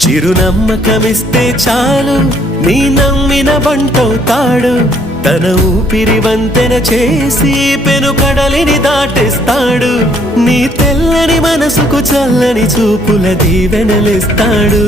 చిరునమ్మకమిస్తే చాలు నీ నమ్మిన బంటవుతాడు తన ఊపిరి వంతెన చేసి పెనుకడలిని దాటిస్తాడు నీ తెల్లని మనసుకు చల్లని చూపుల దీవెనలిస్తాడు